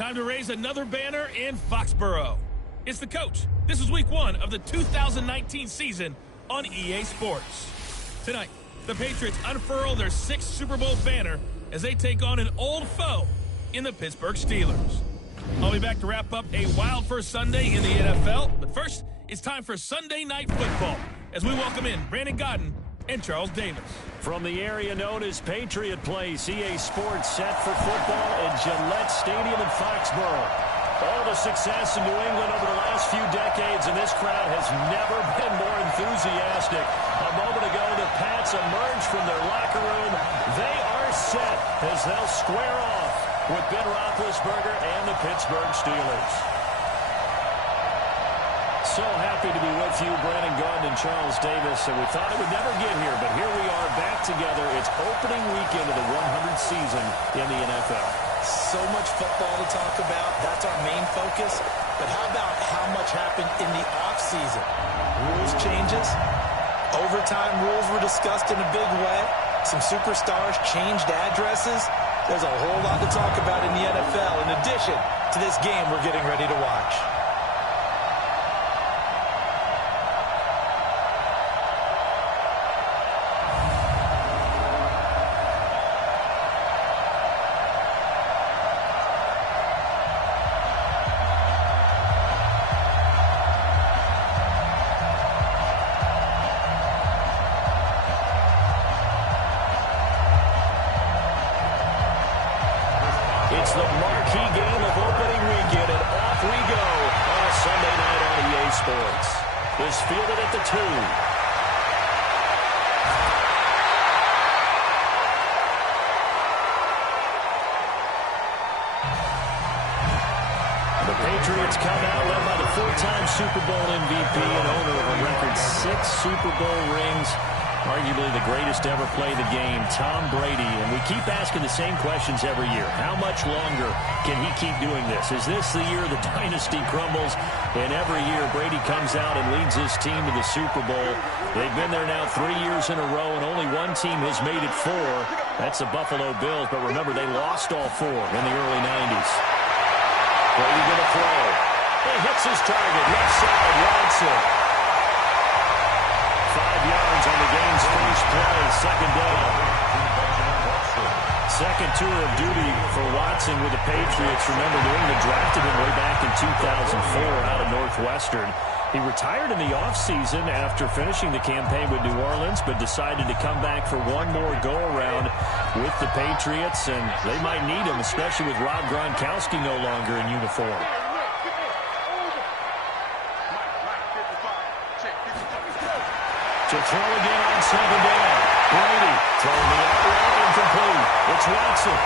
Time to raise another banner in Foxborough. It's the coach. This is week 1 of the 2019 season on EA Sports. Tonight, the Patriots unfurl their 6th Super Bowl banner as they take on an old foe in the Pittsburgh Steelers. I'll be back to wrap up a wild first Sunday in the NFL, but first, it's time for Sunday Night Football as we welcome in Brandon Godden and Charles Davis. From the area known as Patriot Place, EA Sports set for football at Gillette Stadium in Foxborough. All the success in New England over the last few decades, and this crowd has never been more enthusiastic. A moment ago, the Pats emerged from their locker room. They are set as they'll square off with Ben Roethlisberger and the Pittsburgh Steelers. So happy to be with you, Brandon Godden and Charles Davis. And we thought it would never get here, but here we are back together. It's opening weekend of the 100th season in the NFL. So much football to talk about. That's our main focus. But how about how much happened in the offseason? Rules changes. Overtime rules were discussed in a big way. Some superstars changed addresses. There's a whole lot to talk about in the NFL in addition to this game we're getting ready to watch. It's the marquee game of opening weekend, and off we go on a Sunday night on EA Sports. Is fielded at the 2. The Patriots come out led by the 4-time Super Bowl MVP and owner of a record 6 Super Bowl rings. Arguably the greatest to ever play the game, Tom Brady. And we keep asking the same questions every year. How much longer can he keep doing this? Is this the year the dynasty crumbles? And every year Brady comes out and leads his team to the Super Bowl. They've been there now 3 years in a row, and only one team has made it 4. That's the Buffalo Bills. But remember, they lost all 4 in the early 90s. Brady going to throw. He hits his target. Left side, Watson. 5 yards on the game's first play, second down. Second tour of duty for Watson with the Patriots. Remember, New England drafted him way back in 2004 out of Northwestern. He retired in the offseason after finishing the campaign with New Orleans, but decided to come back for one more go-around with the Patriots, and they might need him, especially with Rob Gronkowski no longer in uniform. To throw again on second down. Brady throwing the out route incomplete. It's Watson.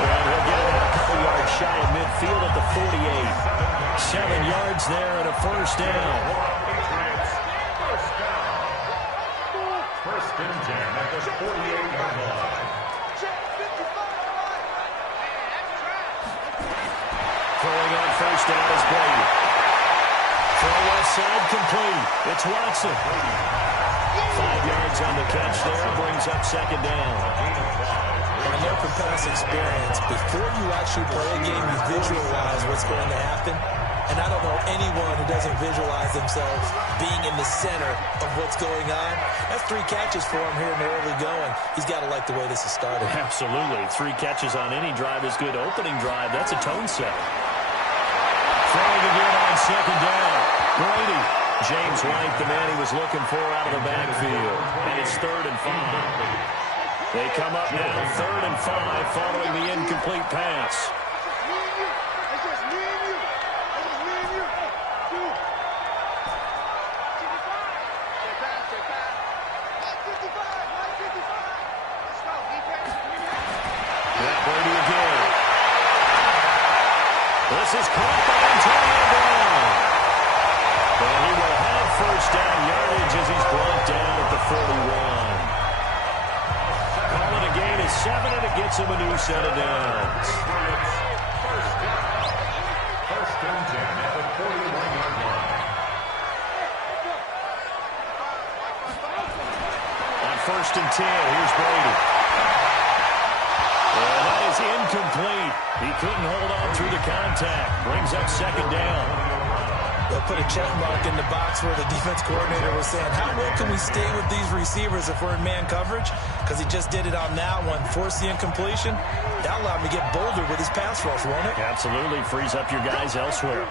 And he'll get it out a couple yards shy of midfield at the 48. 7 yards there and a first down. First and 10 at the 48-yard line. Throwing on first down is Brady. Throw left side complete. It's Watson. 5 yards on the catch there. Brings up second down. And I know from past experience, before you actually play a game, you visualize what's going to happen. And I don't know anyone who doesn't visualize themselves being in the center of what's going on. That's 3 catches for him here in the early going. He's got to like the way this is started. Absolutely. 3 catches on any drive is good. Opening drive, that's a tone setter. Throwing again on second down. Brady. James White, the man he was looking for out of the backfield. And it's 3rd and 5. They come up now 3rd and 5 following the incomplete pass. Yeah, Brady again. This is caught by Antonio Brown. And he will have first down yardage as he's brought down at the 41. Call it a gain of 7, and it gets him a new set of downs. First and 10 at the 41-yard line. On first and 10, here's Brady. And that is incomplete. He couldn't hold on to contact. Brings up second down. They'll put a check mark in the box where the defense coordinator was saying, how well can we stay with these receivers if we're in man coverage? Because he just did it on that one. Force the incompletion. That allowed him to get bolder with his pass rush, won't it? Absolutely. Frees up your guys elsewhere.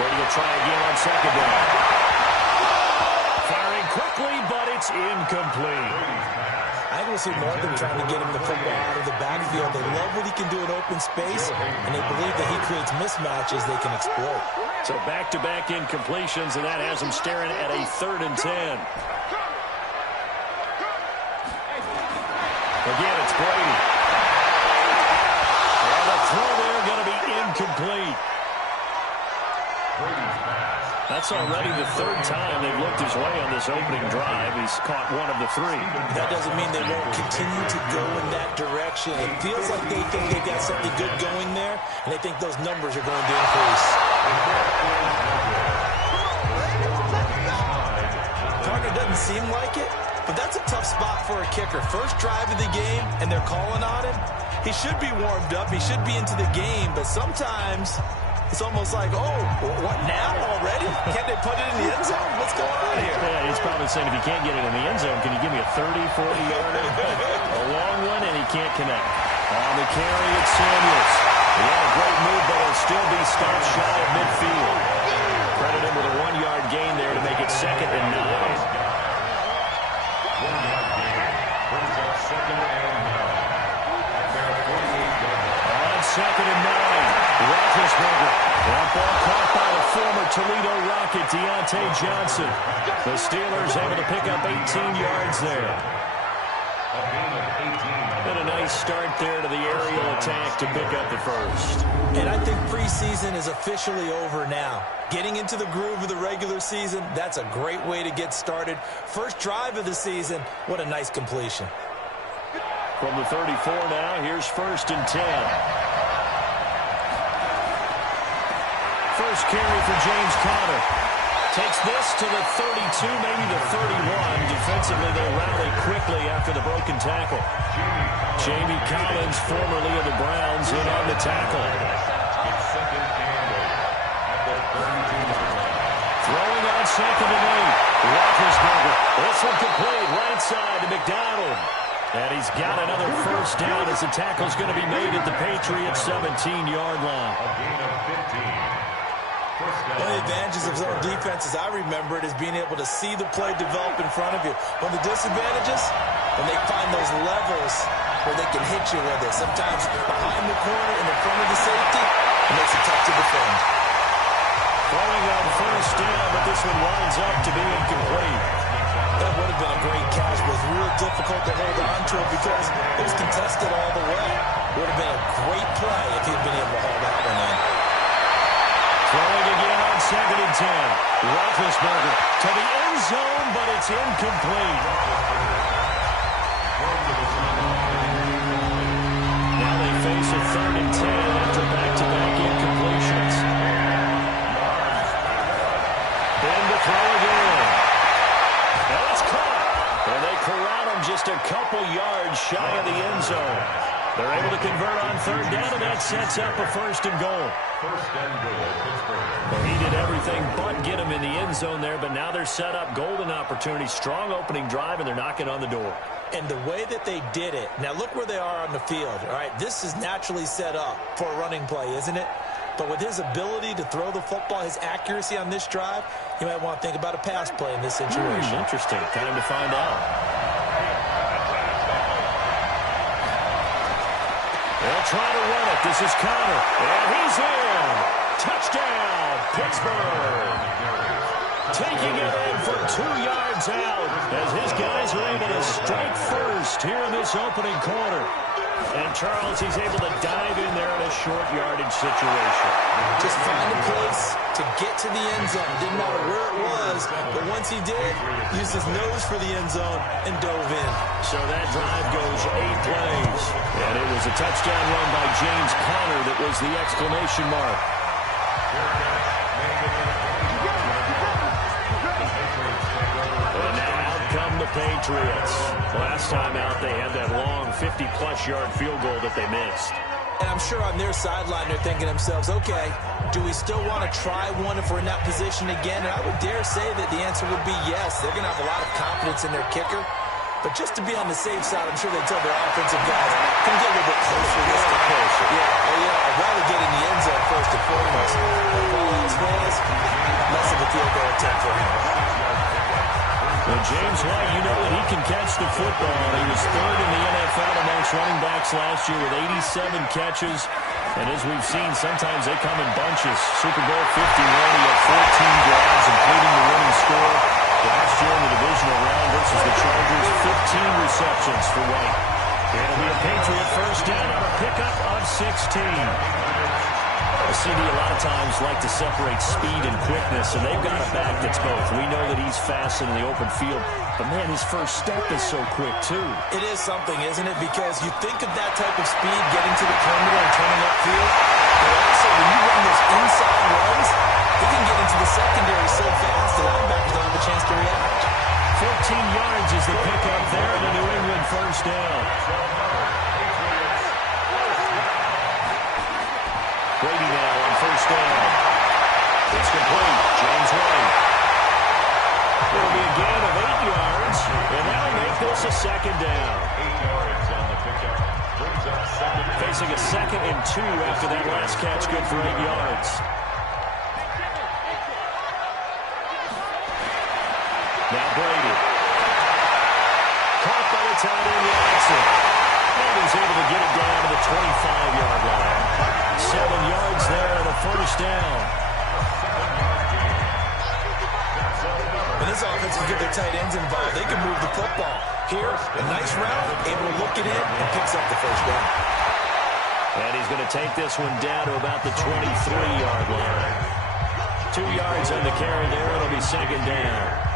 Ready to try again on second down. Firing quickly, but it's incomplete. I think we'll see more of them trying to get him the football out of the backfield. They love what he can do in open space, and they believe that he creates mismatches they can exploit. So back-to-back incompletions, and that has them staring at a 3rd and 10. Again, it's Brady. And the throw there going to be incomplete. That's already the 3rd time they've looked his way on this opening drive. He's caught one of the 3. That doesn't mean they won't continue to go in that direction. It feels like they think they've got something good going there, and they think those numbers are going to increase. Partner doesn't seem like it, but that's a tough spot for a kicker. First drive of the game, and they're calling on him. He should be warmed up. He should be into the game, but sometimes it's almost like, oh, what now already? Can't they put it in the end zone? What's going on here? Yeah, he's probably saying, if you can't get it in the end zone, can you give me a 30, 40-yarder? A long one, and he can't connect. On the carry, it's Samuels. He had a great move, but he'll still be stopped shy of midfield. Credit him with a 1-yard gain there to make it 2nd and 9. 1-yard gain. Brings up 2nd and 9. On 2nd and 9. Roethlisberger. That ball caught by the former Toledo Rocket, Deontay Johnson. The Steelers able to pick up 18 yards there. And a nice start there to the aerial attack to pick up the 1st. And I think preseason is officially over now. Getting into the groove of the regular season, that's a great way to get started. First drive of the season, what a nice completion. From the 34 now, here's 1st and 10. First carry for James Conner. Takes this to the 32, maybe the 31. Defensively, they rally quickly after the broken tackle. Jamie Collins, formerly of the Browns, in on the tackle. Throwing on 2nd and 8. Roethlisberger. This one complete right side to McDonald. And he's got another 1st down as the tackle's going to be made at the Patriots' 17-yard line. One of the advantages of zone defense, as I remember it, is being able to see the play develop in front of you. One of the disadvantages, when they find those levels where they can hit you with it. Sometimes behind the corner and in front of the safety, it makes it tough to defend. Throwing on 1st down, but this one winds up to be incomplete. That would have been a great catch, but it was real difficult to hold on to it because it was contested all the way. Would have been a great play if he had been able to hold that one in. Throwing again on 2nd and 10. Roethlisberger to the end zone, but it's incomplete. Now they face a 3rd and 10 after back-to-back incompletions. Then to throw again. And it's caught. And they corral him just a couple yards shy of the end zone. They're able to convert on 3rd down, and that sets up a 1st and goal. 1st and goal, Pittsburgh. Well, he did everything but get him in the end zone there, but now they're set up. Golden opportunity, strong opening drive, and they're knocking on the door. And the way that they did it, now look where they are on the field. All right, this is naturally set up for a running play, isn't it? But with his ability to throw the football, his accuracy on this drive, you might want to think about a pass play in this situation. Interesting. Time to find out. They'll try to run it. This is Conner. And he's in. Touchdown, Pittsburgh. Taking it in for 2 yards out as his guys are able to strike first here in this opening quarter. And Charles, he's able to dive in there in a short yardage situation. Just find a place to get to the end zone. Didn't matter where it was, but once he did, used his nose for the end zone and dove in. So that drive goes 8 plays. And it was a touchdown run by James Conner that was the exclamation mark. And now out come the Patriots. Last time out, they had that long 50-plus yard field goal that they missed. And I'm sure on their sideline they're thinking to themselves, okay, do we still want to try one if we're in that position again? And I would dare say that the answer would be yes. They're going to have a lot of confidence in their kicker. But just to be on the safe side, I'm sure they tell their offensive guys, come get a little bit closer this time. Yeah, I'd rather get in the end zone first and foremost. But all else fails, less of a field goal attempt for him. Well, James White, you know that he can catch the football. He was third in the NFL amongst running backs last year with 87 catches. And as we've seen, sometimes they come in bunches. Super Bowl 51, he had 14 drives, including the winning score. Last year in the divisional round versus the Chargers, 15 receptions for White. It'll be a Patriot first down on a pickup of 16. The CD a lot of times like to separate speed and quickness, and they've got a back that's both. We know that he's fast in the open field, but man, his first step is so quick too. It is something, isn't it? Because you think of that type of speed getting to the perimeter and turning upfield, but also when you run those inside runs, he can get into the secondary so fast the linebackers don't have a chance to react. 14 yards is the pickup there, the New England first down. Brady now on first down. It's complete. James White. It'll be a gain of 8 yards, and that'll make this a second down. 8 yards on the pickup. Brings up second. Facing a 2nd and 2 after that last catch, good for 8 yards. Now Brady. Caught by the tight end Watson. And he's able to get it down to the 25-yard line. 7 yards there and a first down. When this offense can get their tight ends involved, they can move the football. Here, a nice route, able to look it in, and picks up the first down. And he's going to take this one down to about the 23-yard line. 2 yards on the carry there, it'll be second down.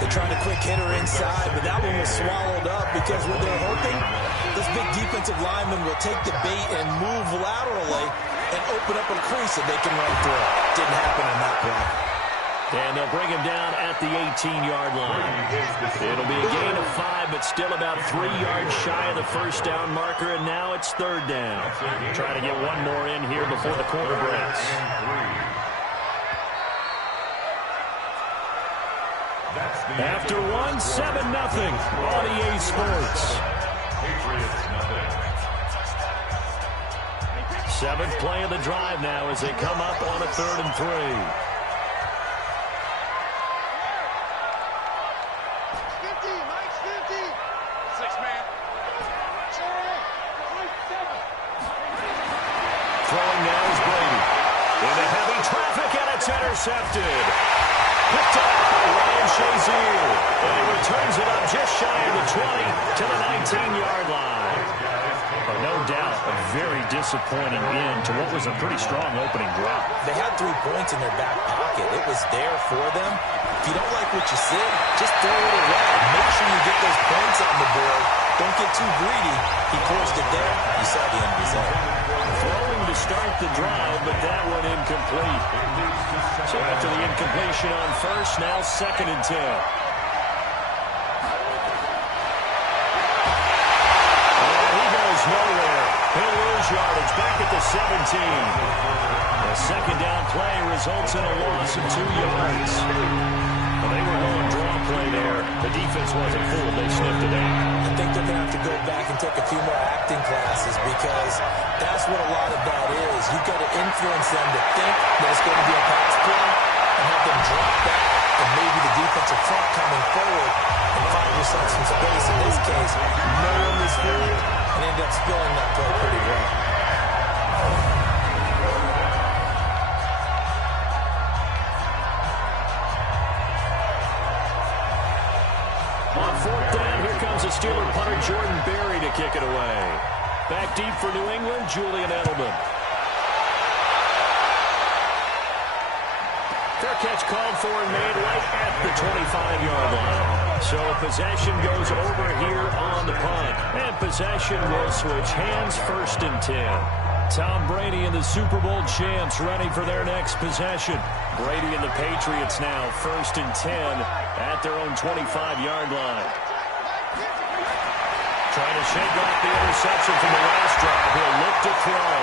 They tried a quick hitter inside, but that one was swallowed up because what they're hoping, this big defensive lineman will take the bait and move laterally and open up a crease that they can run through. Didn't happen on that play. And they'll bring him down at the 18-yard line. It'll be a gain of 5, but still about 3 yards shy of the first down marker, and now it's third down. Try to get one more in here before the quarter breaks. After one, 7-0 on EA Sports. Seventh play of the drive now as they come up on a 3rd and 3. Throwing now is Brady. Into heavy traffic, and it's intercepted. Picked up by Ryan Shazier. And he returns it up just shy of the 20 to the 19-yard line. But no doubt, a very disappointing end to what was a pretty strong opening drive. They had 3 points in their back pocket. It was there for them. If you don't like what you see, just throw it away. Make sure you get those points on the board. Don't get too greedy. He forced it there. You saw the end result. Throwing to start the drive, but that one incomplete. So after the incompletion on first, now 2nd and 10. And he goes nowhere. He'll lose yardage back at the 17. The second down play results in a loss of 2 yards. Well, they were on draw play there. The defense wasn't fooled. They sniffed it out. I think they're going to have to go back and take a few more acting classes because that's what a lot of that is. You've got to influence them to think that it's going to be a pass play and have them drop back and maybe the defensive front coming forward and find yourself some space. In this case, no one was fooled and ended up spilling that play pretty well. On 4th down, here comes the Steeler punter Jordan Berry to kick it away. Back deep for New England, Julian Edelman. Fair catch called for and made right at the 25-yard line. So possession goes over here on the punt. And possession will switch hands, 1st and 10. Tom Brady and the Super Bowl champs ready for their next possession. Brady and the Patriots now 1st and 10 at their own 25-yard line. Trying to shake off the interception from the last drive. He'll look to throw.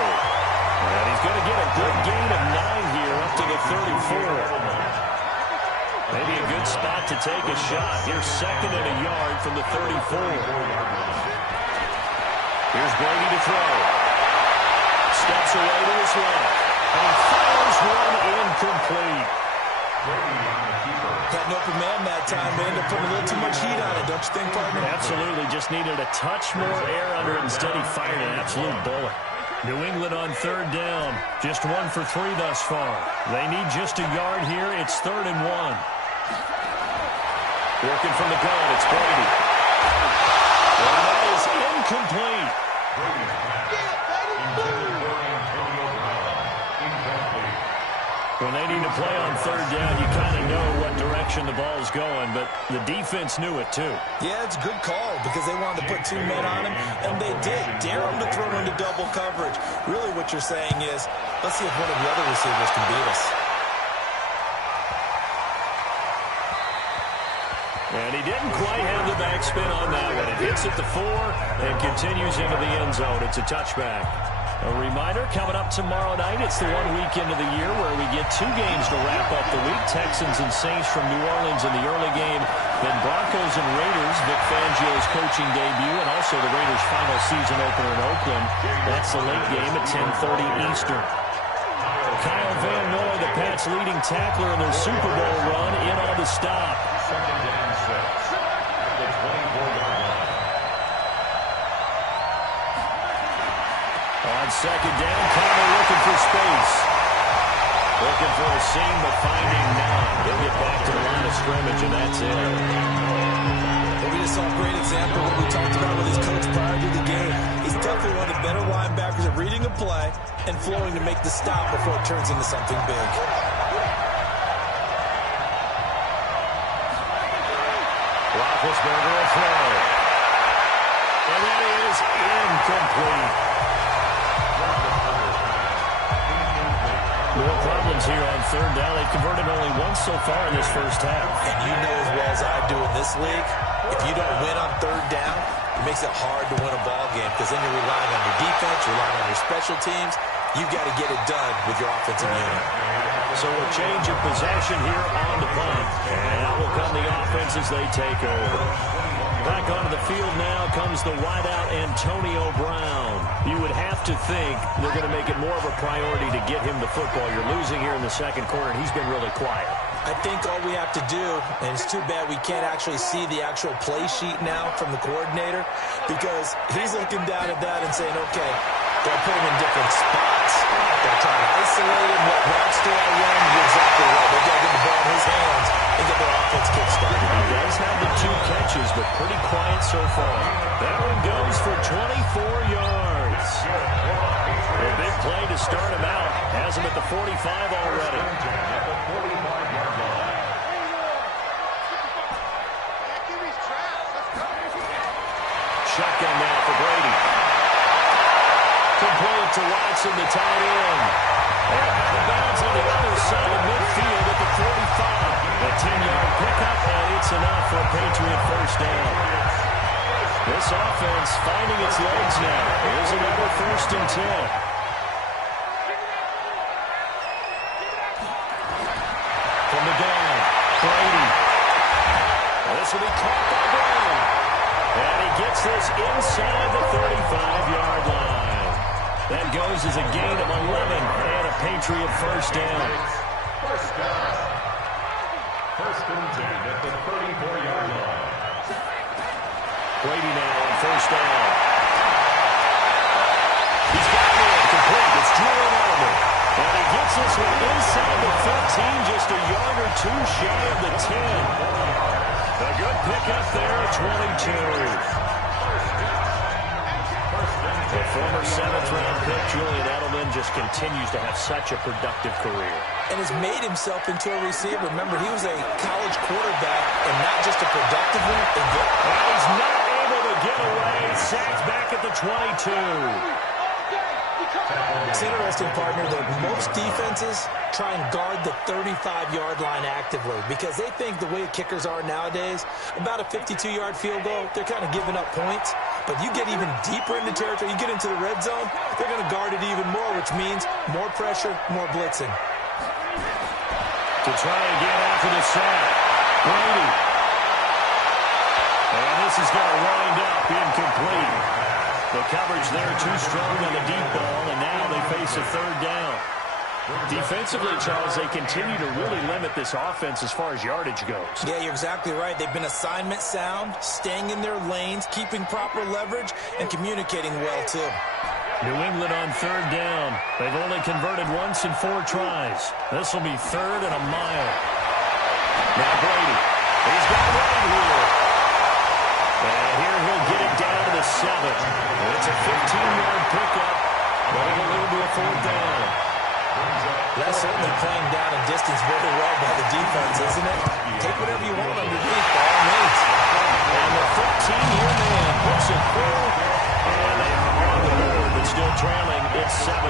And he's going to get a good gain of 9 here up to the 34. Maybe a good spot to take a shot. Here's 2nd and a yard from the 34. Here's Brady to throw. Steps away to his left. And he fires one incomplete. Had an open man that time. They ended up putting a little too much heat on it, don't you think, partner? Absolutely. Just needed a touch more air under it. Instead, he fired an absolute bullet. New England on 3rd down. Just 1 for 3 thus far. They need just a yard here. It's 3rd and 1. Working from the gun, it's Brady. And that is incomplete. When they need to play on 3rd down, you kind of know what direction the ball's going, but the defense knew it too. Yeah, it's a good call because they wanted to put 2 men on him, and they did. Dare him to throw into double coverage. Really what you're saying is, let's see if one of the other receivers can beat us. And he didn't quite have the backspin on that one. It hits at the 4 and continues into the end zone. It's a touchback. A reminder, coming up tomorrow night, it's the 1 weekend of the year where we get 2 games to wrap up the week. Texans and Saints from New Orleans in the early game. Then Broncos and Raiders, Vic Fangio's coaching debut, and also the Raiders' final season opener in Oakland. That's the late game at 10:30 Eastern. Kyle Van Noy, the Pats' leading tackler in their Super Bowl run, in on the stop. 2nd and 6 at the 24-yard line. On 2nd down, Connor looking for space. Looking for a seam, but finding none. He'll get back to the line of scrimmage, and that's it. Well, we just saw a great example of what we talked about with his coach prior to the game. He's definitely one of the better linebackers at reading a play and flowing to make the stop before it turns into something big. Roethlisberger will throw. And that is incomplete. More problems here on 3rd down. They've converted only once so far in this first half. And you know as well as I do in this league, if you don't win on 3rd down, it makes it hard to win a ball game because then you're relying on your defense, you're relying on your special teams. You've got to get it done with your offensive unit. So a change of possession here on the punt. And out will come the offense as they take over. Back onto the field now comes the wideout Antonio Brown. You would have to think they're going to make it more of a priority to get him the football. You're losing here in the 2nd quarter, and he's been really quiet. I think all we have to do, and it's too bad we can't actually see the actual play sheet now from the coordinator, because he's looking down at that and saying, okay, they'll put him in different spots. They'll try to isolate him. What routes do I run? You're exactly right. They've got to get the ball in his hands and get their offense kick-started. He does have the 2 catches, but pretty quiet so far. That one goes for 24 yards. A big play to start him out. Has him at the 45 already. At the 45-yard line. Shotgun now for Brady. Complete to Watson, the tight end. And out of bounds on the other side of midfield at the 45. A 10-yard pickup, and it's enough for a Patriot first down. This offense finding its legs now. Here's another 1st and 10. From the gun, Brady. This will be caught by Brown. And he gets this inside the 35-yard line. That goes as a gain of 11 and a Patriot first down. First down. 1st and 10 at the 34-yard line. Brady now on 1st down. He's got it in, complete. It's Julian Edelman. And he gets this one inside the 15, just a yard or 2 shy of the 10. A good pickup there at 22. The former 7th-round pick, Julian Edelman, just continues to have such a productive career. And has made himself into a receiver. Remember, he was a college quarterback and not just a productive one. And he's not able to get away. Sacked back at the 22. It's interesting, partner, that most defenses try and guard the 35-yard line actively because they think the way kickers are nowadays, about a 52-yard field goal, they're kind of giving up points. but you get even deeper into territory, you get into the red zone, they're going to guard it even more, which means more pressure, more blitzing. To try again after the sack, Brady. And this is going to wind up incomplete. The coverage there too strong on the deep ball, and now they face a third down. Defensively, Charles, they continue to really limit this offense as far as yardage goes. Yeah, you're exactly right. They've been assignment sound, staying in their lanes, keeping proper leverage, and communicating well, too. New England on third down. They've only converted once in 4 tries. This will be third and a mile. Now Brady. He's got it right here. And here he'll get it down to the 7. It's a 15-yard pickup, but it'll lead to a fourth down. That's certainly playing down a distance very well by the defense, isn't it? Take whatever you want underneath, by all means. And the 13-year man puts it through, and they are on the board, but still trailing. It's 7-3.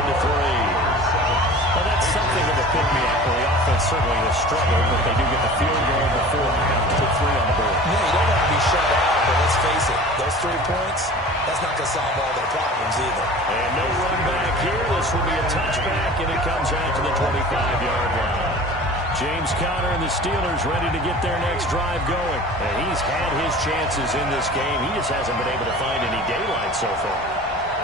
Well, that's something of a pick-me-up. Well, the offense certainly has struggled, but they do get the field goal before they have to put 3 on the board. Yeah, you don't want to be shut out, but let's face it, those 3 points, that's not going to solve all their problems either. And no run back here. This will be a touchback, and it comes out to the 25-yard line. James Conner and the Steelers ready to get their next drive going. And he's had his chances in this game. He just hasn't been able to find any daylight so far.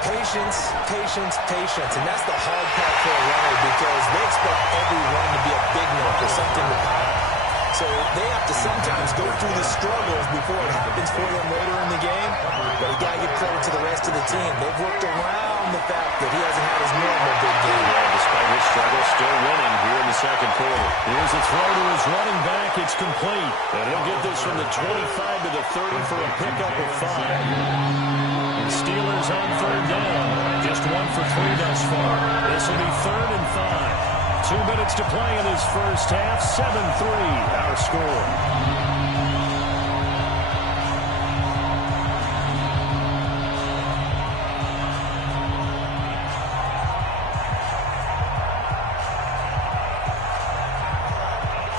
Patience, patience, patience. And that's the hard part for a runner because they expect every run to be a big one for something to pop. So they have to sometimes go through the struggles before it happens for them later in the game. But you got to give credit to the rest of the team. They've worked around the fact that he hasn't had his normal big game. Yeah, despite his struggle, still winning here in the second quarter. Here's a throw to his running back. It's complete. And he'll get this from the 25 to the 30 for a pickup of 5. Steelers on third down. Just 1 for 3 thus far. This will be 3rd and 5. 2 minutes to play in his first half. 7-3 our score.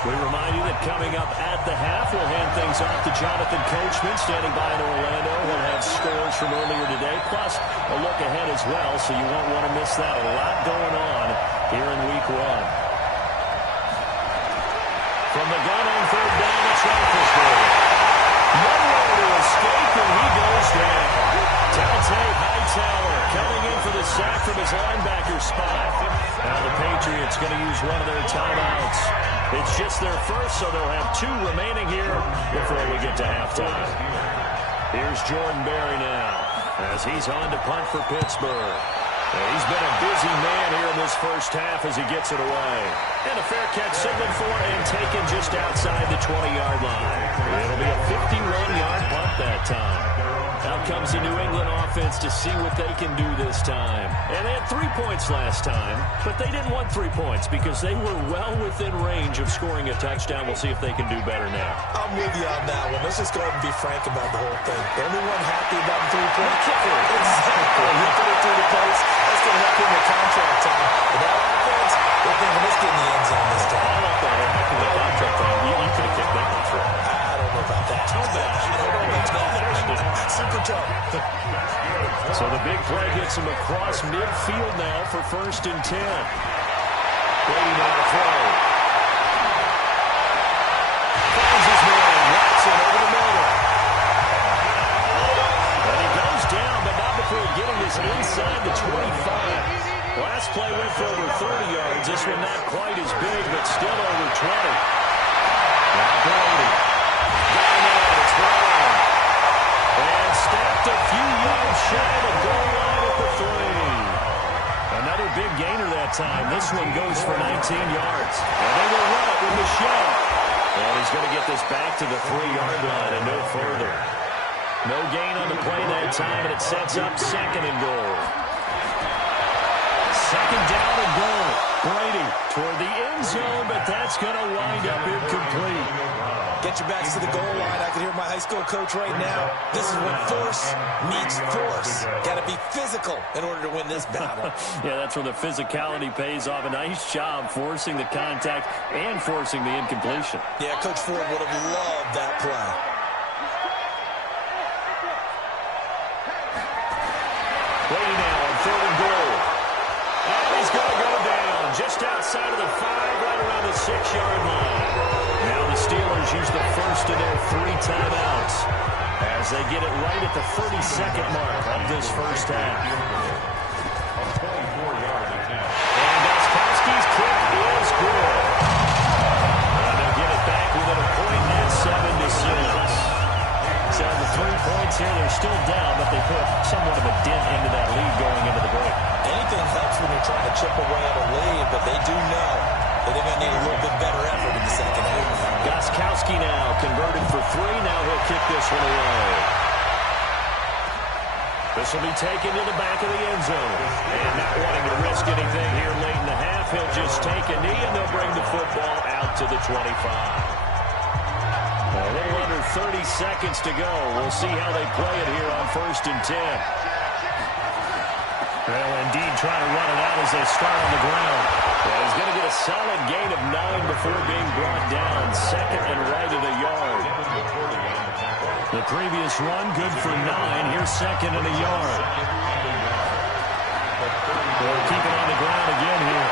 We remind you that coming up at the half, we'll hand things off to Jonathan Coachman, standing by in Orlando. We'll have scores from earlier today, plus a look ahead as well, so you won't want to miss that. A lot going on here in Week 1. From the gun on third down, it's Roethlisberger. Nowhere to escape, and he goes down. Dante Hightower coming in for the sack from his linebacker spot. Now the Patriots going to use one of their timeouts. It's just their first, so they'll have 2 remaining here before we get to halftime. Here's Jordan Berry now as he's on to punt for Pittsburgh. And he's been a busy man here in this first half as he gets it away. And a fair catch signaled for and taken just outside the 20-yard line. It'll be a 51-yard punt that time. Out comes the New England offense to see what they can do this time. And they had 3 points last time, but they didn't want 3 points because they were well within range of scoring a touchdown. We'll see if they can do better now. I'm with you on that one. Let's just go ahead and be frank about the whole thing. Anyone happy about the 3-point kicker? Exactly. He put it through the place. That's going to help him with contract time. But that offense, they're thinking, let's get in the end zone this time. I like that. After the contract time, you could have kicked that one through. I don't know about that. Toe bad. Super toe. So the big play gets him across midfield now for 1st and 10. Brady now to throw. Finds his man. Watson over the middle. And he goes down, but not before getting this inside the 25. Last play went for over 30 yards. This one not quite as big, but still over 20. Now Brady. Down there, it's Brown. And stepped a few yards shy of the goal line at the 3. Another big gainer that time. This one goes for 19 yards. And they will run it with Michelle. And he's going to get this back to the 3-yard line and no further. No gain on the play that time, and it sets up 2nd and goal. 2nd down and goal. Brady toward the end zone, but that's going to wind up incomplete. Get your backs to the goal line. I can hear my high school coach right now. This is when force meets force. Got to be physical in order to win this battle. Yeah, that's where the physicality pays off. A nice job forcing the contact and forcing the incompletion. Yeah, Coach Ford would have loved that play. Brady now on 3rd and goal. And he's going to go down just outside of the 5, right around the 6-yard line. Now the Steelers use the first of their 3 timeouts as they get it right at the 32nd mark of this first half. A 24-yard attempt. And Gostkowski's kick is good. And they'll get it back within a point at 7-6. So the 3 points here, they're still down, but they put somewhat of a dent into that lead going into the break. Anything helps when you're trying to chip away at a lead, but they do know that they're going to need a little bit better effort in the second half. Gostkowski now converted for 3. Now he'll kick this one away. This will be taken to the back of the end zone. And not wanting to risk anything here late in the half, he'll just take a knee, and they'll bring the football out to the 25. A little under 30 seconds to go. We'll see how they play it here on 1st and 10. Well, indeed, trying to run it out as they start on the ground. Yeah, he's going to get a solid gain of 9 before being brought down. 2nd and right at a yard. The previous run, good for 9. Here's 2nd and a yard. They'll keep it on the ground again here.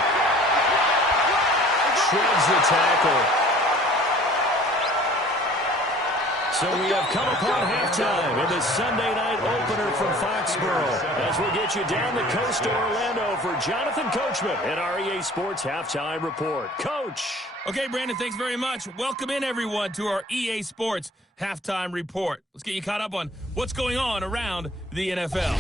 Shreds the tackle. So we have come upon halftime in the Sunday night opener from Foxborough as we get you down the coast to Orlando for Jonathan Coachman at our EA Sports Halftime Report. Coach! Okay, Brandon, thanks very much. Welcome in, everyone, to our EA Sports Halftime Report. Let's get you caught up on what's going on around the NFL.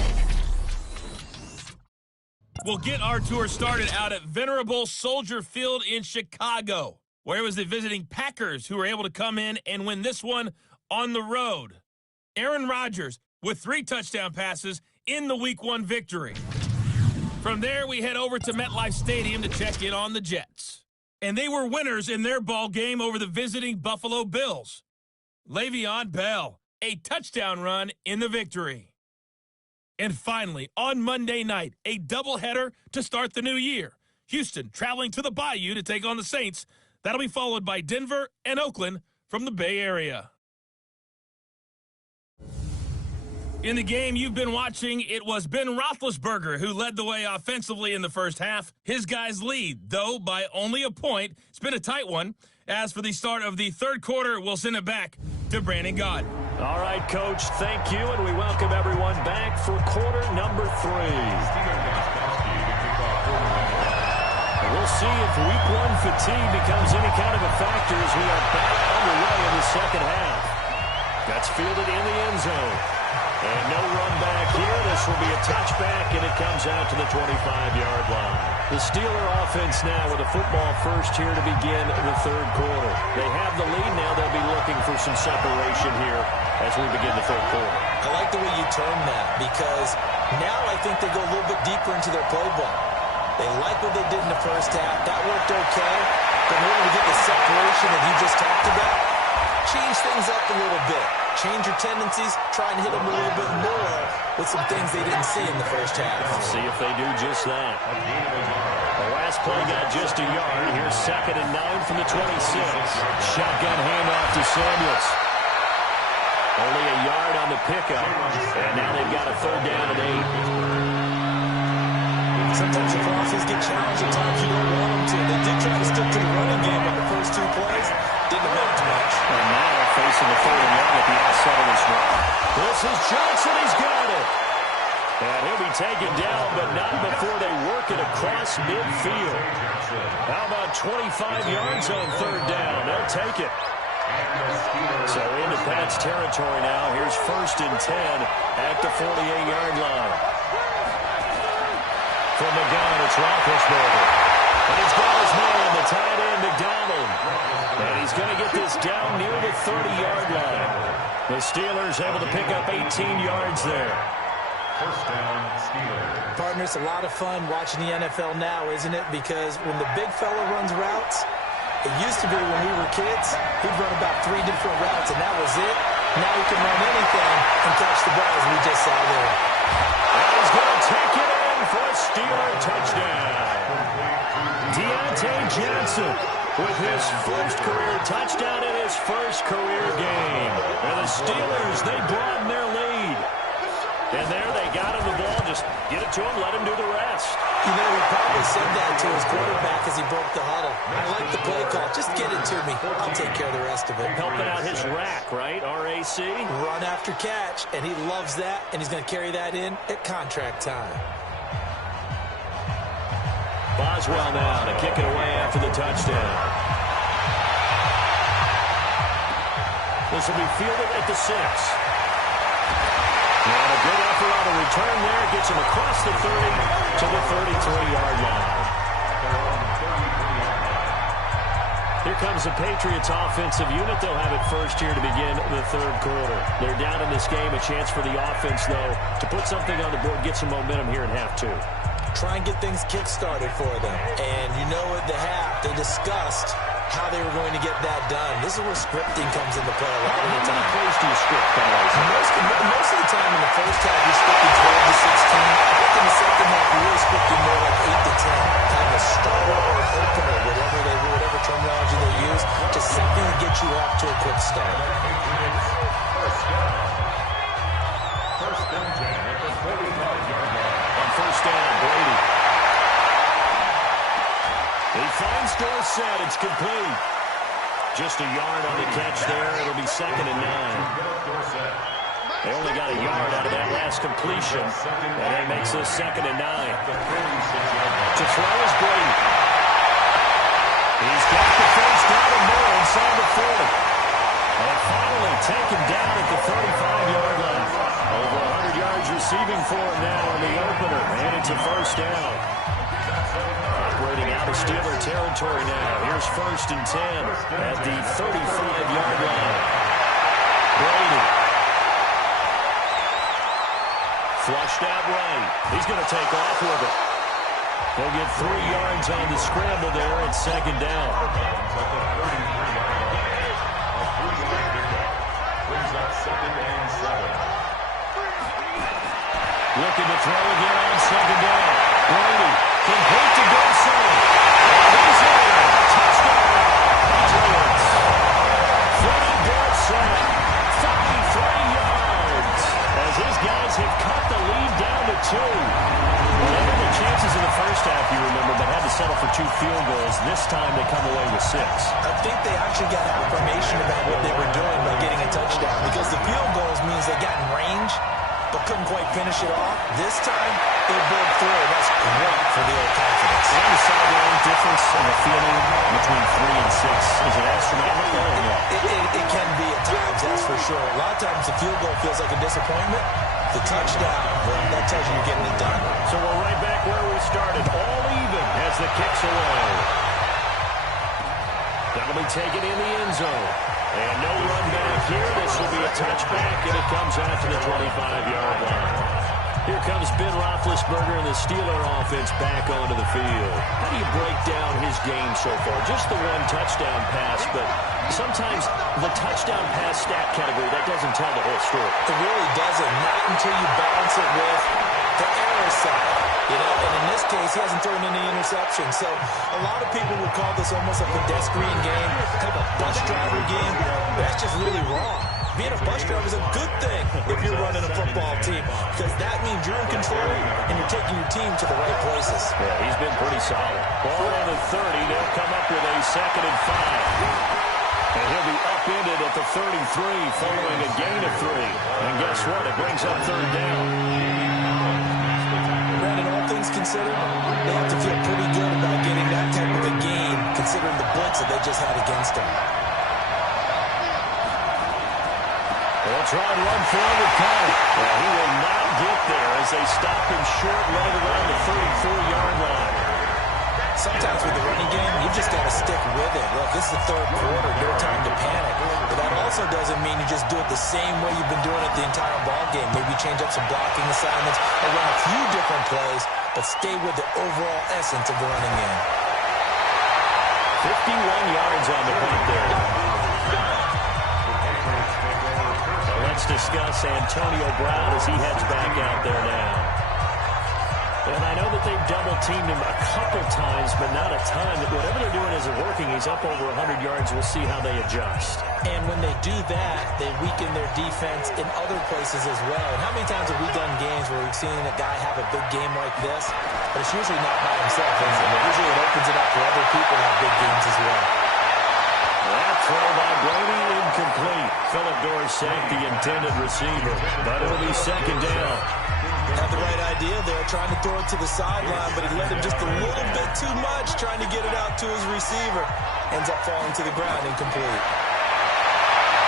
We'll get our tour started out at Venerable Soldier Field in Chicago, where it was the visiting Packers who were able to come in and win this one on the road. Aaron Rodgers with 3 touchdown passes in the Week 1 victory. From there, we head over to MetLife Stadium to check in on the Jets. And they were winners in their ball game over the visiting Buffalo Bills. Le'Veon Bell, a touchdown run in the victory. And finally, on Monday night, a doubleheader to start the new year. Houston traveling to the Bayou to take on the Saints. That'll be followed by Denver and Oakland from the Bay Area. In the game you've been watching, it was Ben Roethlisberger who led the way offensively in the first half. His guys lead, though, by only a point. It's been a tight one. As for the start of the third quarter, we'll send it back to Brandon Gaud. All right, Coach, thank you, and we welcome everyone back for quarter number 3. We'll see if Week 1 fatigue becomes any kind of a factor as we are back underway in the second half. That's fielded in the end zone. And no run back here. This will be a touchback, and it comes out to the 25-yard line. The Steeler offense now with a football first here to begin the third quarter. They have the lead now. They'll be looking for some separation here as we begin the third quarter. I like the way you term that because now I think they go a little bit deeper into their playbook. They like what they did in the first half. That worked okay. But in order to get the separation that you just talked about, change things up a little bit. Change your tendencies. Try and hit them a little bit more with some things they didn't see in the first half. See if they do just that. The last play got just a yard. Here's 2nd and 9 from the 26. Shotgun handoff to Samuels. Only a yard on the pickup. And now they've got a 3rd down and 8. Sometimes your crosses get challenged. At times you don't want them to. They did try to stick to the running game on the first 2 plays. Didn't amount to much. And now facing the 3rd and 1 at the outset of this run. This is Johnson. He's got it. And he'll be taken down, but not before they work it across midfield. How about 25 yards on 3rd down? They'll take it. So into Pat's territory now. Here's 1st and 10 at the 48-yard line. From the gun, it's Roethlisberger. And he's got his man, the tight end, McDonald. And he's going to get this down near the 30-yard line. The Steelers able to pick up 18 yards there. First down, Steelers. Partner, it's a lot of fun watching the NFL now, isn't it? Because when the big fella runs routes, it used to be when we were kids, he'd run about 3 different routes, and that was it. Now he can run anything and catch the ball, as we just saw there. And he's going to take it in for a Steeler touchdown. Deontay Johnson with his first career touchdown in his first career game. And the Steelers, they broaden their lead. And there they got him the ball. Just get it to him, let him do the rest. You know, he probably said that to his quarterback as he broke the huddle. I like the play call. Just get it to me. I'll take care of the rest of it. Helping out his rack, right? RAC. Run after catch, and he loves that, and he's going to carry that in at contract time. Boswell now to kick it away after the touchdown. This will be fielded at the 6. And a good effort on the return there. Gets him across the 30 to the 33-yard line. Here comes the Patriots offensive unit. They'll have it first here to begin the third quarter. They're down in this game. A chance for the offense, though, to put something on the board, get some momentum here in half 2. Try and get things kick-started for them. And you know at the half, they discussed how they were going to get that done. This is where scripting comes into play a lot of the time. How many plays do you script, guys? Most of the time in the first half, you're scripting 12 to 16. I think in the second half, you're really scripting more like 8 to 10. Kind of a starter or an opener, whatever terminology they use, just something to get you off to a quick start. First and 10 at the 45-yard line. On first down, Brady. He finds Dorsett. It's complete. Just a yard on the catch there. It'll be 2nd and 9. They only got a yard out of that last completion. And that makes this 2nd and 9. To throw is Brady. He's got the first down and more inside the 40. And finally taken down at the 35-yard line. Over 100 yards receiving for him now in the opener. And it's a first down. Operating out of Steeler territory now. Here's 1st and 10 at the 35-yard line. Brady. Flushed out right. He's going to take off with it. He'll get 3 yards on the scramble there at 2nd down. Looking to throw again on 2nd down. Brady, complete to Dorsett. He's in. Touchdown, Patriots. Freddie Dorsett, 33 yards. As his guys have cut the lead down to 2. Well, they had the chances in the first half, you remember, but had to settle for 2 field goals. This time they come away with 6. I think they actually got affirmation about what they were doing by getting a touchdown, because the field goals means they got in range but couldn't quite finish it off. This time, they broke through. That's great for the old confidence. And the sideline difference in the feeling between 3 and 6 is it astronomical or no? It can be at times, that's for sure. A lot of times the field goal feels like a disappointment. The touchdown, well, that tells you you're getting it done. So we're right back where we started, all even as the kicks away. That'll be taken in the end zone. And no run back here. This will be a touchback, and it comes out to the 25-yard line. Here comes Ben Roethlisberger and the Steeler offense back onto the field. How do you break down his game so far? Just the 1 touchdown pass, but sometimes the touchdown pass stat category, that doesn't tell the whole story. It really doesn't. Not until you balance it with the error side. You know, and in this case, he hasn't thrown any interceptions. So a lot of people would call this almost a pedestrian game, kind of a bus driver game. But that's just really wrong. Being a bus driver is a good thing if you're running a football team, because that means you're in control and you're taking your team to the right places. Yeah, he's been pretty solid. Ball on the 30. They'll come up with a 2nd and 5. And he'll be upended at the 33 following a gain of 3. And guess what? It brings up 3rd down. Brandon, all things considered, they have to feel pretty good about getting that type of a gain, considering the blitz that they just had against them. They'll try and run forward, Cole. Well, he will not get there as they stop him short right around the 34-yard line. Sometimes with the running game, you just got to stick with it. Look, this is the 3rd quarter, no time to panic. But that also doesn't mean you just do it the same way you've been doing it the entire ball game. Maybe change up some blocking assignments or run a few different plays, but stay with the overall essence of the running game. 51 yards on the punt there. So let's discuss Antonio Brown as he heads back out there now. And I know that they've double-teamed him a couple times, but not a ton. Whatever they're doing isn't working. He's up over 100 yards. We'll see how they adjust. And when they do that, they weaken their defense in other places as well. And how many times have we done games seeing a guy have a big game like this, but it's usually not by himself, is it? Usually it opens it up for other people to have big games as well. That throw by Brady, incomplete. Philip Dorsett, the intended receiver, but it'll be second down. Had the right idea there, trying to throw it to the sideline, but he let him just a little bit too much, trying to get it out to his receiver. Ends up falling to the ground, incomplete.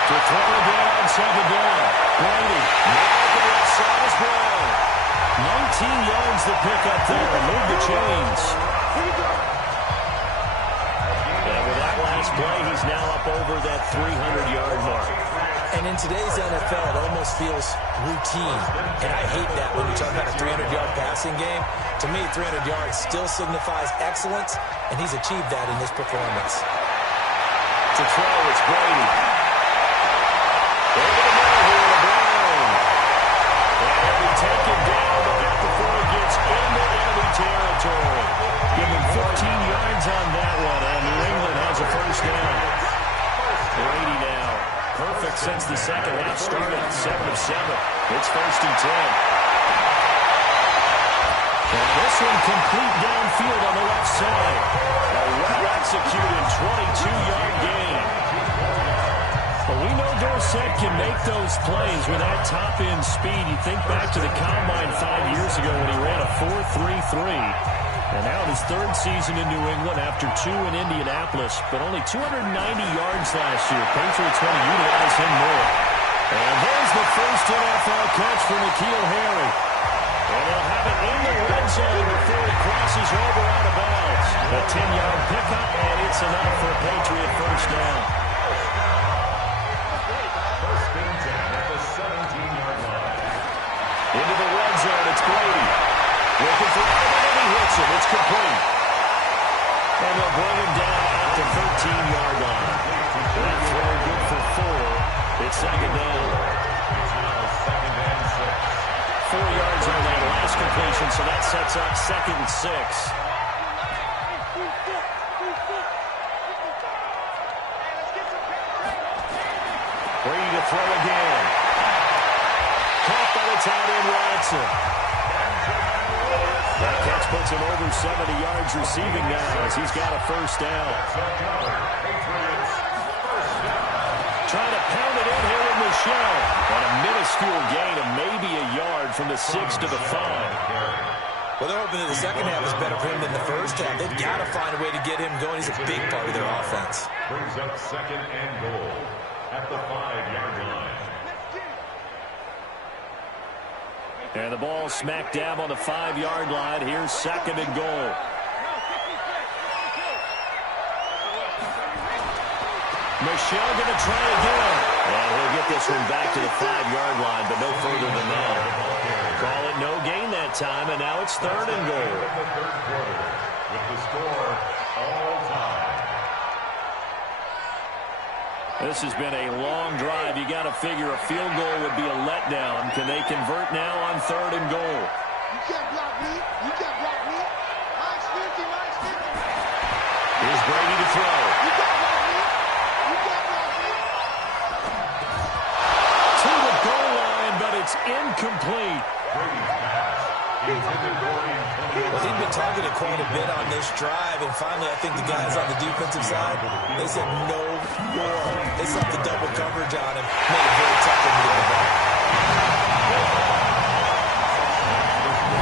To throw again on second down. Brady, now the left side is Brown. 19 yards to pick up there. Move the chains. And with that last play, he's now up over that 300-yard mark. And in today's NFL, it almost feels routine. And I hate that when you talk about a 300-yard passing game. To me, 300 yards still signifies excellence, and he's achieved that in this performance. To throw, it's Brady. Over the middle here to Brown. And he'll be taken down, but not before he gets into enemy territory. Give him 15 yards on that one, and New England has a first down. Brady now. Perfect since the second half started. 7 of 7. It's first and 10. And this one complete downfield on the left side. A well-executed 22-yard gain. Well, we know Dorsett can make those plays with that top-end speed. You think back to the Combine 5 years ago when he ran a 4.33. And now in his third season in New England after 2 in Indianapolis, but only 290 yards last year. Patriots want to utilize him more. And there's the first NFL catch for N'Keal Harry. And they'll have it in the red zone before he crosses over out of bounds. A 10-yard pickup, and it's enough for a Patriot first down. First and 10 at the 17-yard line. Into the red zone, it's Brady. Looking for Allen, and he hits him. It's complete. And they'll bring him down at the 13-yard line. That throw good for 4. It's second down. It's now second and 6. 4 yards on that last completion, so that sets up second and 6. Brady to throw again. Caught by the tight end Watson. That catch puts him over 70 yards receiving now as he's got a first down. Trying to pound it in here with Michelle. On a minuscule gain of maybe a yard from the 6 to the 5. Well, they're hoping that the second half is better for him than the first half. They've got to find a way to get him going. He's a big part of their offense. Brings up second and goal at the 5-yard line. And the ball smack dab on the 5-yard line. Here's second and goal. Michelle going to try again. And he'll get this one back to the 5-yard line, but no further than that. Call it no gain that time, and now it's third and goal. The third quarter with the score all time. This has been a long drive. You got to figure a field goal would be a letdown. Can they convert now on third and goal? You can't block me. You can't block me. Mike's 50, Mike's 50. Here's Brady to throw. You can't block me. You can't block me. To the goal line, but it's incomplete. Brady's pass intended for incomplete. Well, he'd been targeted quite a bit on this drive, and finally I think the guys on the defensive side, they said no more. They set the double coverage on him, made it very tough for him to get the ball.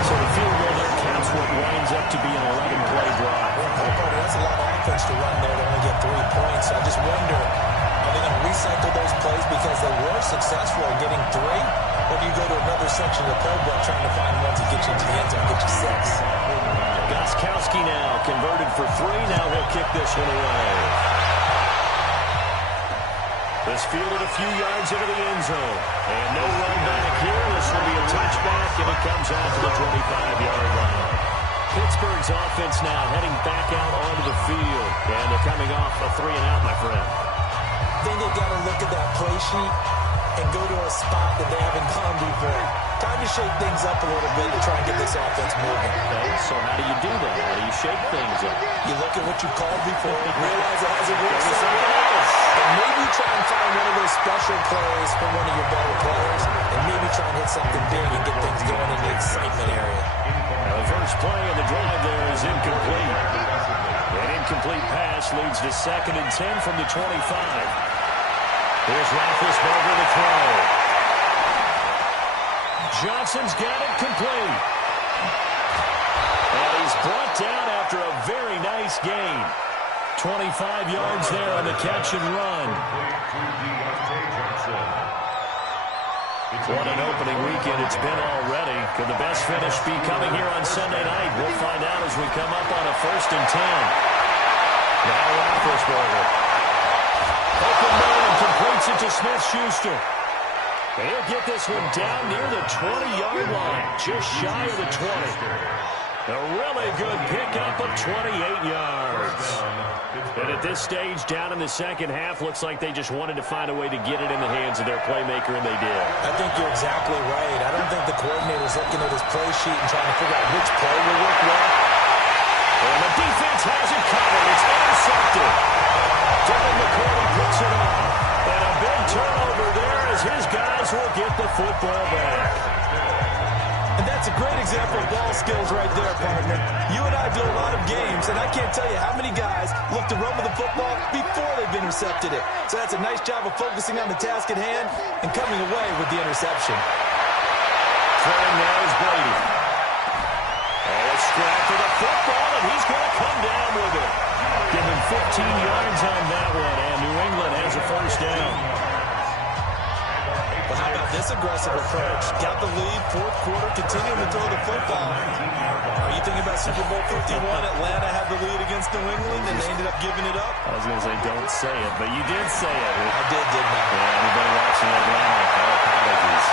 So the field goal there counts what winds up to be an 11-play drive. That's a lot of offense to run there to only get 3 points. I just wonder, are they going to recycle those plays because they were successful in getting 3? Or do you go to another section of the playbook trying to find ones that get you into the end zone, get you 6? Gostkowski now converted for 3. Now he'll kick this one away. This fielded a few yards into the end zone. And no run back here. This will be a touchback, and it comes out to the 25-yard line. Pittsburgh's offense now heading back out onto the field. And they're coming off a 3-and-out, my friend. I think they've got to look at that play sheet and go to a spot that they haven't gone before. Time to shake things up a little bit to try and get this offense moving. Okay, so how do you do that? How do you shake things up? You look at what you called before, realize it hasn't worked something else. And maybe try and find one of those special plays from one of your better players, and maybe try and hit something big and get things going in the excitement leads to 2nd and 10 from the 25. Here's Roethlisberger to throw. Johnson's got it complete. And he's brought down after a very nice gain. 25 yards there on the catch and run. What an opening weekend it's been already. Could the best finish be coming here on Sunday night? We'll find out as we come up on a 1st and 10. Now Roethlisberger. Open man and completes it to Smith-Schuster. And he'll get this one down near the 20-yard line, just shy of the 20. A really good pickup of 28 yards. And at this stage, down in the second half, looks like they just wanted to find a way to get it in the hands of their playmaker, and they did. I think you're exactly right. I don't think the coordinator's looking at his play sheet and trying to figure out which play will work well. And the defense has it covered. It's intercepted. Devin McCourty picks it off. And a big turnover there as his guys will get the football back. And that's a great example of ball skills right there, partner. You and I do a lot of games, and I can't tell you how many guys look to run with the football before they've intercepted it. So that's a nice job of focusing on the task at hand and coming away with the interception. Throwing now is Brady. Oh, a scrap for the football, and he's going to come down with it. Give him 15 yards on that one, and New England has a 1st down. But how about this aggressive approach? Got the lead, 4th quarter, continuing to throw the football. Are you thinking about Super Bowl 51? Atlanta had the lead against New England, and they ended up giving it up? I was going to say, don't say it, but you did say it. I did, didn't I? Yeah, anybody watching Atlanta, no apologies.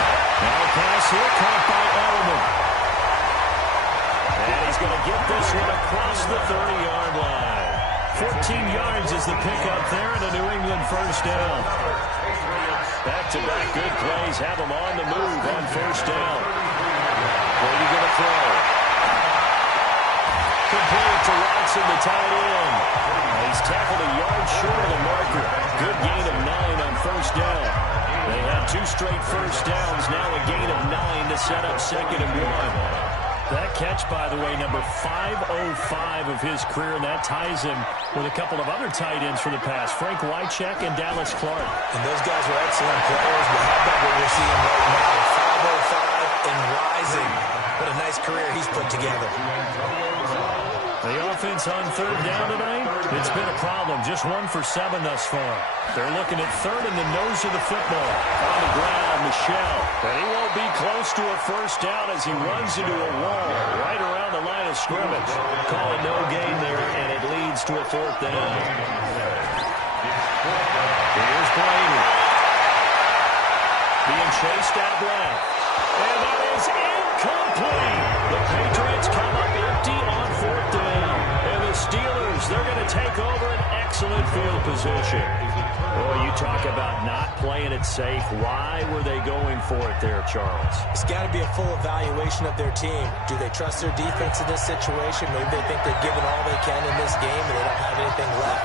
Now a pass here, caught by Edelman. And he's going to get this one across the 30-yard line. 14 yards is the pickup there, and a New England 1st down. Back-to-back good plays have them on the move on 1st down. Brady going to throw. Complete to Watson, the tight end. He's tackled a yard short of the marker. Good gain of 9 on 1st down. They had 2 straight 1st downs, now a gain of 9 to set up 2nd and 1. That catch, by the way, number 505 of his career, and that ties him with a couple of other tight ends for the past, Frank Wycheck and Dallas Clark. And those guys were excellent players, but how about what we're seeing right now? 505 and rising. What a nice career he's put together. The offense on 3rd down tonight, it's been a problem. Just 1 for 7 thus far. They're looking at 3rd in the nose of the football. On the ground, Michelle. And he won't be close to a 1st down as he runs into a wall right around the line of scrimmage. Call it no gain there, and it leads to a 4th down. Here's Brady. Being chased out left. And that is incomplete. The Patriots come up empty on 4th down. And the Steelers, they're going to take over an excellent field position. Boy, you talk about not playing it safe. Why were they going for it there, Charles? It's got to be a full evaluation of their team. Do they trust their defense in this situation? Maybe they think they've given all they can in this game and they don't have anything left.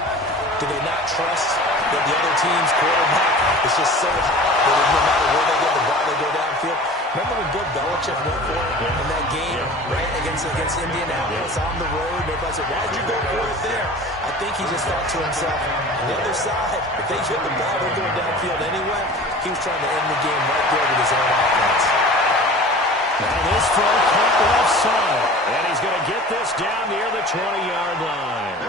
Do they not trust that the other team's quarterback is just so hot that no matter where they get the ball, they go downfield? Remember when Bill Belichick went for it in that game, right, against Indianapolis on the road? Everybody said, why'd you go for it there? I think he just thought to himself, on the other side, if they get the ball, they're going downfield anyway. He was trying to end the game right there with his own offense. Now this throw caught left side, and he's going to get this down near the 20-yard line.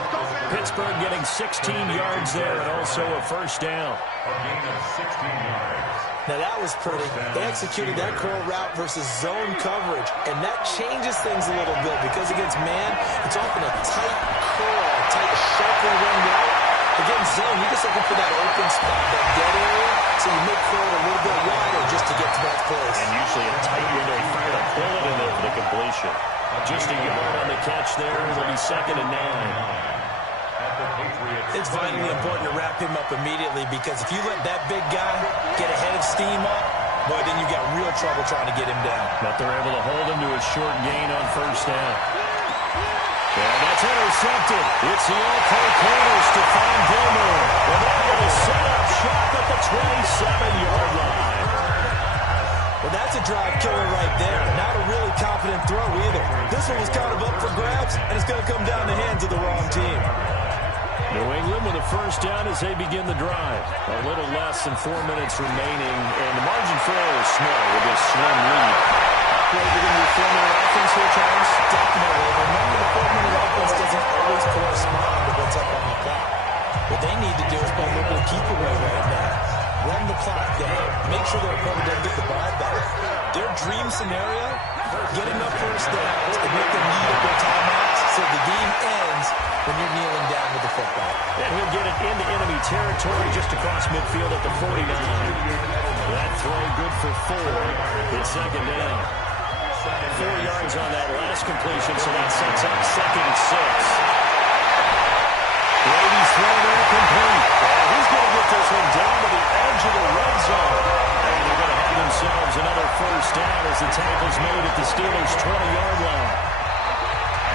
Pittsburgh getting 16 yards there and also a 1st down. A gain of 16 yards. Now that was pretty. They executed that curl route versus zone coverage, and that changes things a little bit because against man, it's often a tight curl, a tight, sharply run route. Against zone, you're just looking for that open spot, that dead area, so you make curl a little bit wider just to get to that place. And usually a tight window, you fire a bullet in there for the completion. Just a yard on the catch there. It'll be 2nd and 9. It's vitally important to wrap him up immediately because if you let that big guy get a head of steam up, boy, then you got real trouble trying to get him down. But they're able to hold him to a short gain on 1st down. And that's intercepted. It's the all-pro corners to find Gilmore. And they're going to set up shop at the 27-yard line. Well, that's a drive killer right there. Not a really confident throw either. This one was kind of up for grabs, and it's going to come down the hands of the wrong team. New England the first down as they begin the drive. A little less than 4 minutes remaining, and the margin for error is small with this slim lead. Operated in your 4-minute offense here, Charles? Definitely. Remember, the 4-minute offense doesn't always correspond to what's up on the clock. What they need to do is play a little bit of keep away right now. Run the clock down. Make sure their opponent doesn't get the ball back. Their dream scenario, get enough first downs and make them need up their timeouts so the game ends when you're kneeling down with the football. And he'll get it into enemy territory just across midfield at the 49. That throw good for 4. It's second down. 4 yards on that last completion, so that sets up 2nd and 6. Brady's throw there complete. And he's going to get this one down to the edge of the red zone. And they're going to have themselves another first down as the tackle's made at the Steelers' 20-yard line.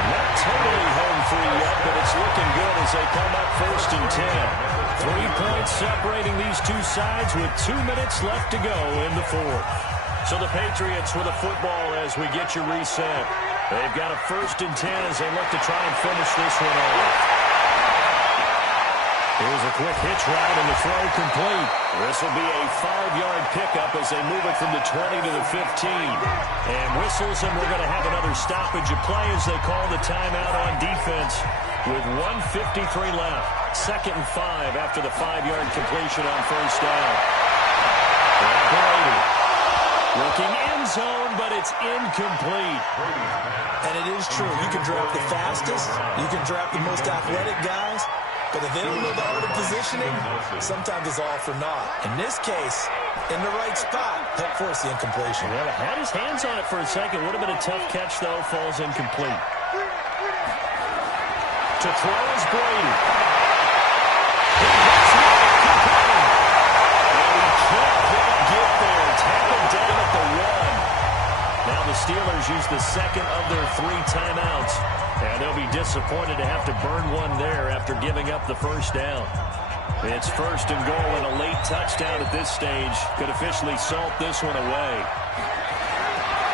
Not totally home free yet, but it's looking good as they come up 1st and 10. 3 points separating these two sides with 2 minutes left to go in the 4th. So the Patriots with a football as we get you reset. They've got a 1st and 10 as they look to try and finish this one off. Here's a quick hitch route and the throw complete. This will be a 5-yard pickup as they move it from the 20 to the 15. And whistles, and we're going to have another stoppage of play as they call the timeout on defense with 1:53 left. 2nd and 5 after the 5-yard completion on first down. Brady looking end zone, but it's incomplete. And it is true. You can draft the fastest. You can draft the most athletic guys. But if they don't know the art of positioning, sometimes it's all for naught. In this case, in the right spot, help force the incompletion. Yeah, had his hands on it for a second. Would have been a tough catch, though. Falls incomplete. To throw is Brady. He gets it. And he can't quite get there. Tackled down at the 1. Now the Steelers use the 2nd of their 3 timeouts. And they'll be disappointed to have to burn one there after giving up the first down. It's 1st and goal and a late touchdown at this stage could officially salt this one away.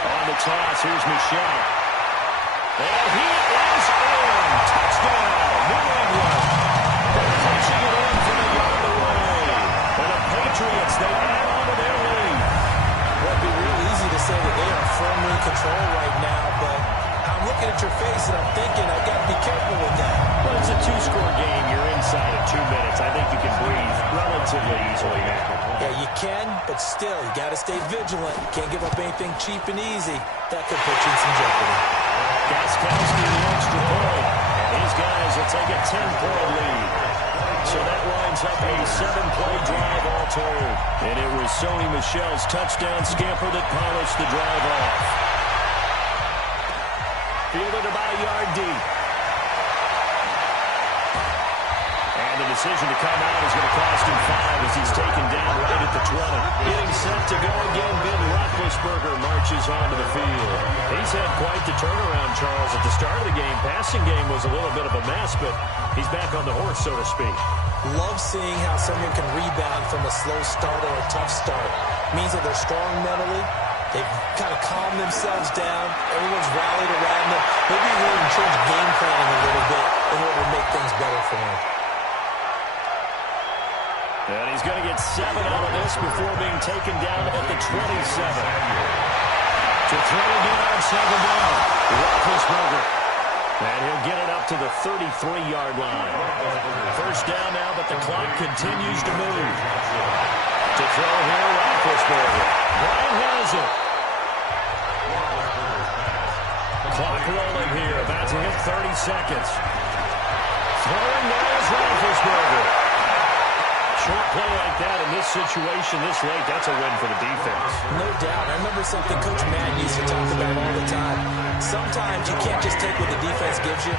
On the toss, here's Michelle. And he is in. Touchdown, New England. They're punching it in from a yard away. And the Patriots, they add on to their lead. Well, it'd be real easy to say that they are firmly in control right now, but I'm looking at your face and I'm thinking I've got to be careful with that. Well, it's a 2-score game. You're inside of 2 minutes. I think you can breathe relatively easily now. Yeah, you can, but still, you got to stay vigilant. You can't give up anything cheap and easy. That could put you in some jeopardy. Gostkowski the extra point. And his guys will take a 10-point lead. So that lines up a 7-play drive all told. And it was Sony Michel's touchdown scamper that polished the drive off. Fielded about a yard deep. And the decision to come out is going to cost him 5 as he's taken down right at the 20. Getting set to go again, Ben Roethlisberger marches onto the field. He's had quite the turnaround, Charles. At the start of the game, passing game was a little bit of a mess, but he's back on the horse, so to speak. Love seeing how someone can rebound from a slow start or a tough start. Means that they're strong mentally. They've kind of calmed themselves down. Everyone's rallied around them. Maybe even change game planning a little bit in order to make things better for them. And he's going to get 7 out of this before being taken down at the 27. To throw again on 2nd down. Roethlisberger. And he'll get it up to the 33-yard line. First down now, but the clock continues to move. To throw here, Roethlisberger. Brian has it. Clock rolling here, about to hit 30 seconds. Throwing there is Roethlisberger. Short play like that in this situation this late, that's a win for the defense. No doubt. I remember something Coach Matt used to talk about all the time. Sometimes you can't just take what the defense gives you.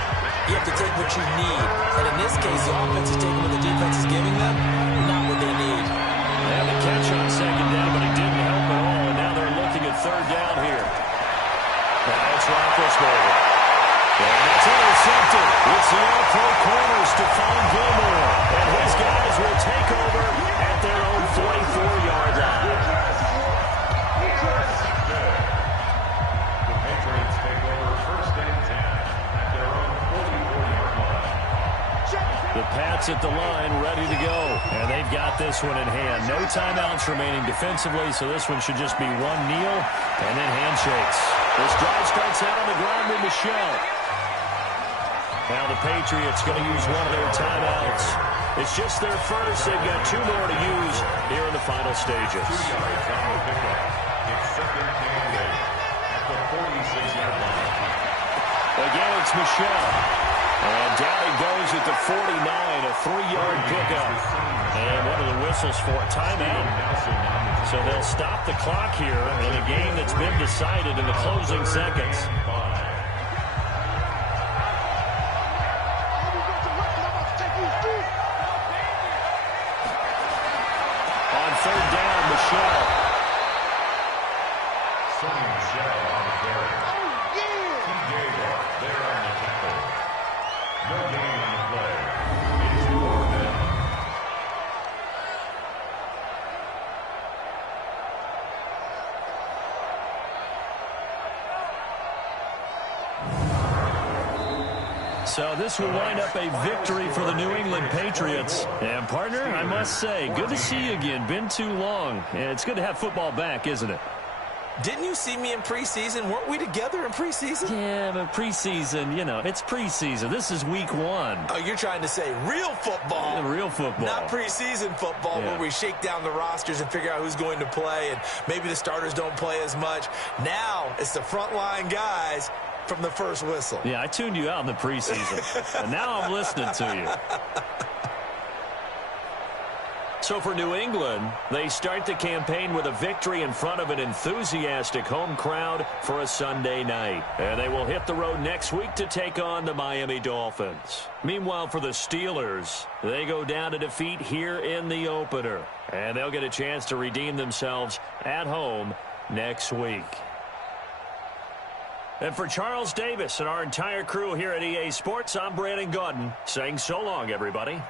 You have to take what you need. And in this case, the offense is taking what the defense is giving them, not what they need. They had the catch on 2nd down, but he didn't help at all. And now they're looking at 3rd down here. Now it's Roethlisberger. And it's intercepted. It's the all-pro corner, Stephon Gilmore. And his guys will take over at their own 44-yard line. The Patriots take over 1st and 10 at their own 44-yard line. The Pats at the line, ready to go. And they've got this one in hand. No timeouts remaining defensively, so this one should just be one kneel and then handshakes. This drive starts out on the ground with Michelle. Now the Patriots going to use one of their timeouts. It's just their first. They've got 2 more to use here in the final stages. 2 yards on the pickup. It's second and 8 at the 46-yard line. Again, it's Michelle. And down he goes at the 49, a 3-yard pickup. And what are the whistles for? Timeout. So they'll stop the clock here in a game that's been decided in the closing seconds. On third down, Michelle. Sonny Michelle on the carry. T.J. Watt there on the tackle. No gain on the play. It is 4th down. So this will wind up a victory for the New England Patriots. And, partner, I must say, good to see you again. Been too long. And it's good to have football back, isn't it? Didn't you see me in preseason? Weren't we together in preseason? Yeah, but preseason, you know, it's preseason. This is week 1. Oh, you're trying to say real football. Yeah, real football. Not preseason football where we shake down the rosters and figure out who's going to play, and maybe the starters don't play as much. Now it's the frontline guys from the first whistle. Yeah, I tuned you out in the preseason. And now I'm listening to you. So for New England, they start the campaign with a victory in front of an enthusiastic home crowd for a Sunday night. And they will hit the road next week to take on the Miami Dolphins. Meanwhile, for the Steelers, they go down to defeat here in the opener. And they'll get a chance to redeem themselves at home next week. And for Charles Davis and our entire crew here at EA Sports, I'm Brandon Gaudin saying so long, everybody.